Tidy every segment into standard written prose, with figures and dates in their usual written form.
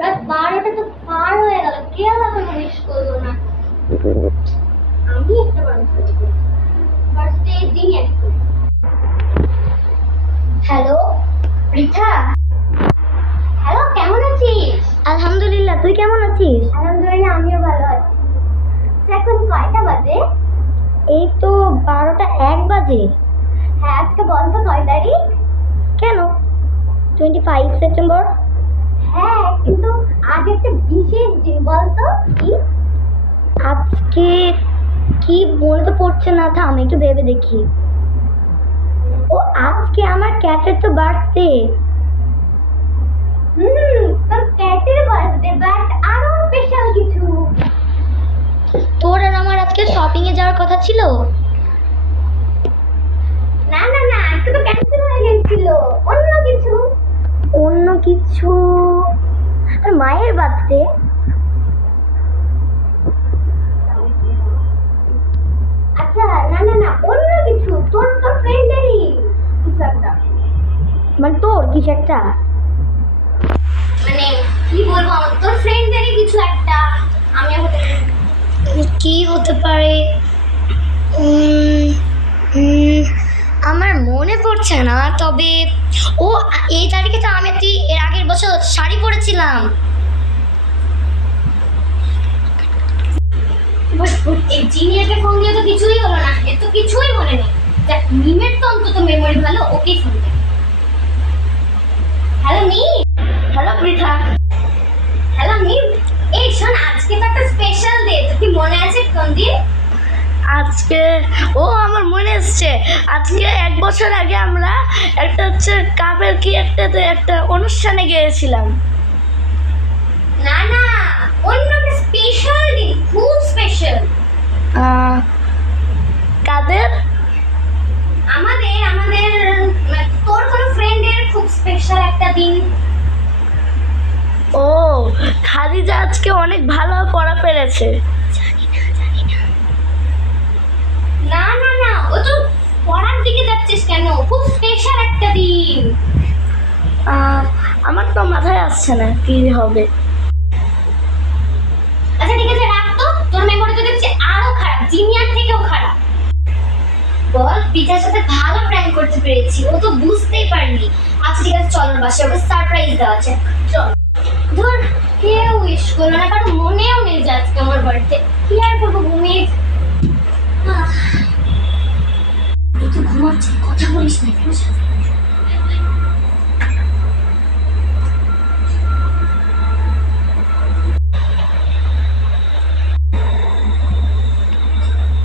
রাত 12টা তো পার হয়ে গেল, কেউ এখন উইশ করলো না। আমি একটা মানুষ ফার্স্টে জিনিয়াস। হ্যালো পৃথা। হ্যালো, কেমন আছিস? আলহামদুলিল্লাহ, তুই কেমন আছিস? আলহামদুলিল্লাহ, আমিও ভালো আছি। এখন কয়টা বাজে? এই তো 12টা 1 বাজে। হ্যাঁ, আজকে বলতো কয় তারিখ? কেন? 25 সেপ্টেম্বর। হ্যাঁ, কিন্তু আজ একটা বিশেষ দিন, বলতো কি? আজকে কি মনে তো পড়ছে না, থাম একটু ভেবে দেখি। ও আজকে আমার ক্যাটের তো বার্থডে। তোর ক্যাটের বার্থডে, বাট আরো স্পেশাল কিছু। তোর আর আমার আজকে শপিং এ যাওয়ার কথা ছিল। না না না, আজকে তো ক্যান্সেল হয়ে গেছিল। অন্য কিছু। অন্য কিছু? আর মায়ের বার্থডে। আচ্ছা, না না না, অন্য কিছু। তোর তোর ফ্রেন্ডেরই কিছু একটা। মানে তোর কিছু একটা? মানে কি বলবো, তোর ফ্রেন্ডেরই কিছু একটা। আমি কি হতে পারে? আমার মনে পড়ছে না, তবে ও এই তারিখে তো আমি এর আগের বছর শাড়ি পরেছিলাম। এই জিনিয়াকে ফোন দিয়ে তো কিছুই হলো না, এর তো কিছুই মনে নেই। দেখ, মিমের তো অন্তত মেমোরি ভালো, ওকেই ফোন দে। হ্যালো মিম। হ্যালো পৃথা। হ্যালো মিম, এই শোন, আজকে তো একটা স্পেশাল ডে, তোর কি মনে আছে কোন দিন? আজকে আমার মনে এসছে, আজকে 1 বছর আগে আমরা একটা কাপের কি একটা অনুষ্ঠানে গিয়েছিলাম। না না, অন্য একটা স্পেশাল দিন, খুব স্পেশাল। কাদের? আমাদের আমাদের তোর কোনো ফ্রেন্ডের খুব স্পেশাল একটা দিন। ও, খাদিজা আজকে অনেক ভালো পড়া পেরেছে। না না না, ও তো পড়ার দিকে যাচ্ছিস কেন? খুব স্পেশাল একটা দিন। আমার তো মাথায় আসছে না কি হবে। আচ্ছা ঠিক আছে, রাখ তো, তোর মেমোরি তো দেখছি আরো খারাপ, জিনিয়ার থেকেও খারাপ। বল, পিতার সাথে ভালো প্র্যাঙ্ক করতে পেরেছি, ও তো বুঝতেই পারেনি। আচ্ছা ঠিক আছে, চল বাসে ওকে সারপ্রাইজ দেওয়া আছে। চল। ধর, কেউ উইশ করলো না, কারণ মনেও নেই যে আজকে আমার বার্থডে। কি আর করবো, ঘুমিয়ে। তুই তো ঘুমাচ্ছিস, কথা বলিস না কেন সাথে?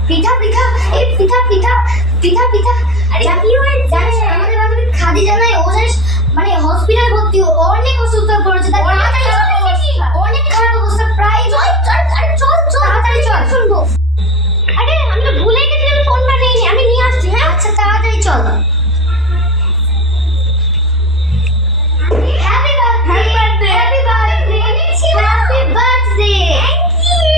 পিঠা পিঠা, এই পিঠা পিঠা পিঠা পিঠা। আরে কি হয়েছে? জানিস আমাদের বান্ধবী খাদিজা নাই, ও জানিস মানে হসপিটালে ভর্তি, অনেক অসুস্থ হয়ে পড়েছে। তার অনেক খারাপ অবস্থা, প্রায়। চল তাড়াতাড়ি চল, শুনবো। আরে আমি তো ভুলে গেছি, আমি ফোনটা নিয়ে আমি নিয়ে আসছি। হ্যাঁ আচ্ছা, তাড়াতাড়ি চল। Happy birthday, happy birthday, happy birthday. Thank you.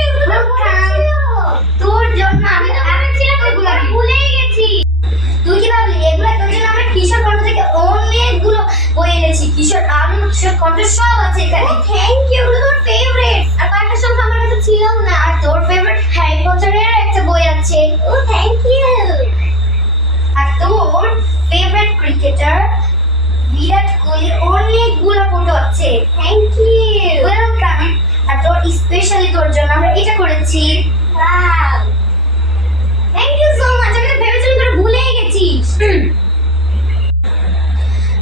তোর জন্য আমি তো ভেবেছিলাম এগুলো ভুলেই গেছি। তুই কি ভাবলি এগুলো তোর জন্য আমরা কিশোর কণ্ঠ থেকে অনেকগুলো বই এনেছি? কিশোর আনন্দ, কিশোর কণ্ঠ সব আছে এখানে। থ্যাংক ইউ, এগুলো তোর ফেভারিট। আর কয়েকটা সংখ্যা আমার কাছে ছিল না। আর তোর ফেভারিট হ্যারি পটারের একটা বই আছে। ও থ্যাংক ইউ। আর তোর ফেভারিট ক্রিকেটার বিরাট কোহলির অনেকগুলো ফটো আছে। Thank you, welcome. আর তোর স্পেশালি তোর জন্য আমরা এটা করেছি। Wow, thank you so much. আমি তো ভেবেছিলাম তোরা ভুলেই গেছিস।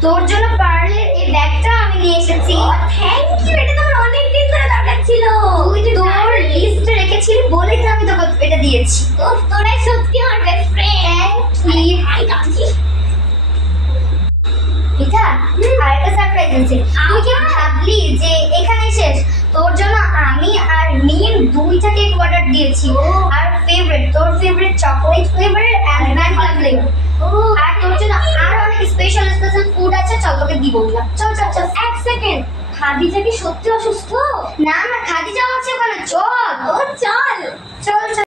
তোর জন্য পার্লের এই ব্যাগটা আমি নিয়ে এসেছি। থ্যাংক ইউ, এটা তো আমার অনেক দিন ধরে দরকার ছিল। তুই তোর লিস্টে রেখেছিলি বলেই তো আমি তোকে এটা দিয়েছি। তোরাই সত্যি আমার বেস্ট ফ্রেন্ড। Thank you. পিঠা, আরেকটা সারপ্রাইজ আছে। তুই কি ভাবলি যে এখানে শেষ? তোর জন্য আমি আর মিম 2টা কেক অর্ডার দিয়েছি। আর তোর favourite chocolate flavour and vanilla flavour. আর তোর জন্য আরো অনেক স্পেশাল ফুড আছে, চল তোকে দিব। চল চল চল। এক সেকেন্ড, খাদিজা কি সত্যি অসুস্থ? না না, খাদিজা আছে ওখানে, চল। ও চল চল চল।